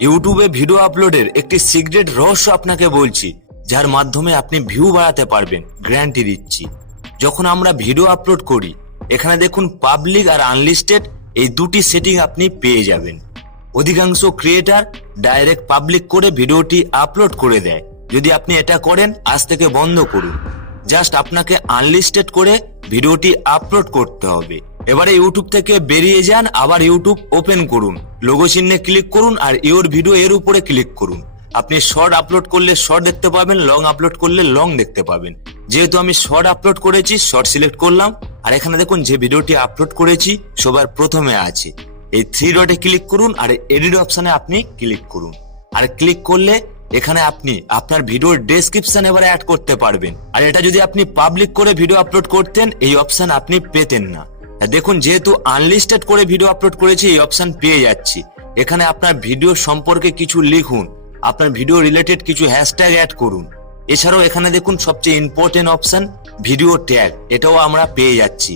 ইউটিউবে ভিডিও আপলোডের একটি সিক্রেট রহস্য আপনাকে বলছি, যার মাধ্যমে আপনি ভিউ বাড়াতে পারবেন, গ্যারান্টি দিচ্ছি। যখন আমরা ভিডিও আপলোড করি, এখানে দেখুন পাবলিক আর আনলিস্টেড এই দুটি সেটিং আপনি পেয়ে যাবেন। অধিকাংশ ক্রিয়েটার ডাইরেক্ট পাবলিক করে ভিডিওটি আপলোড করে দেয়। যদি আপনি এটা করেন, আজ থেকে বন্ধ করুন। জাস্ট আপনাকে আনলিস্টেড করে ভিডিওটি আপলোড করতে হবে। এবারে ইউটিউব থেকে বেরিয়ে যান, আবার ইউটিউব ওপেন করুন, লোগো চিহ্নে ক্লিক করুন আর ইওর ভিডিও এর উপরে ক্লিক করুন। আপনি শর্ট আপলোড করলে শর্ট দেখতে পাবেন, লং আপলোড করলে লং দেখতে পাবেন। যেহেতু আমি শর্ট আপলোড করেছি, শর্ট সিলেক্ট করলাম। আর এখানে দেখুন যে ভিডিওটি আপলোড করেছি সবার প্রথমে আছে। এই থ্রি ডটে ক্লিক করুন আর এডিট অপশনে আপনি ক্লিক করুন। আর ক্লিক করলে এখানে আপনি আপনার ভিডিওর ডেসক্রিপশন এবারে অ্যাড করতে পারবেন। আর এটা যদি আপনি পাবলিক করে ভিডিও আপলোড করতেন, এই অপশন আপনি পেতেন না। দেখুন, যেহেতু আনলিস্টেড করে ভিডিও আপলোড করেছি, এই অপশন পেয়ে যাচ্ছি। এখানে আপনার ভিডিও সম্পর্কে কিছু লিখুন, আপনার ভিডিও রিলেটেড কিছু হ্যাশট্যাগ অ্যাড করুন। এছাড়াও এখানে দেখুন সবচেয়ে ইম্পর্টেন্ট অপশন ভিডিও ট্যাগ, এটাও আমরা পেয়ে যাচ্ছি।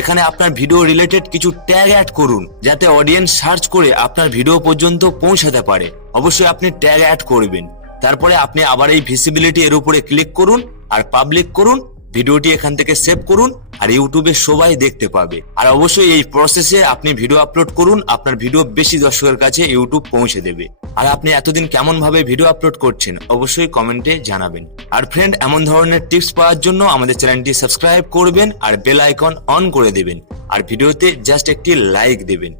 এখানে আপনার ভিডিও রিলেটেড কিছু ট্যাগ অ্যাড করুন, যাতে অডিয়েন্স সার্চ করে আপনার ভিডিও পর্যন্ত পৌঁছাতে পারে। অবশ্যই আপনি ট্যাগ অ্যাড করবেন। তারপরে আপনি আবার এই ভিজিবিলিটি এর উপরে ক্লিক করুন আর পাবলিক করুন। ভিডিওটি এখান থেকে সেভ করুন আর ইউটিউবে সবাই দেখতে পাবে। আর অবশ্যই এই প্রসেসে আপনি ভিডিও আপলোড করুন, আপনার ভিডিও বেশি দর্শকের কাছে ইউটিউব পৌঁছে দেবে। আর আপনি এতদিন কেমন ভাবে ভিডিও আপলোড করছেন, অবশ্যই কমেন্টে জানাবেন। আর ফ্রেন্ড, এমন ধরনের টিপস পাওয়ার জন্য আমাদের চ্যানেলটি সাবস্ক্রাইব করবেন আর বেল আইকন অন করে দেবেন। আর ভিডিওতে জাস্ট একটি লাইক দেবেন।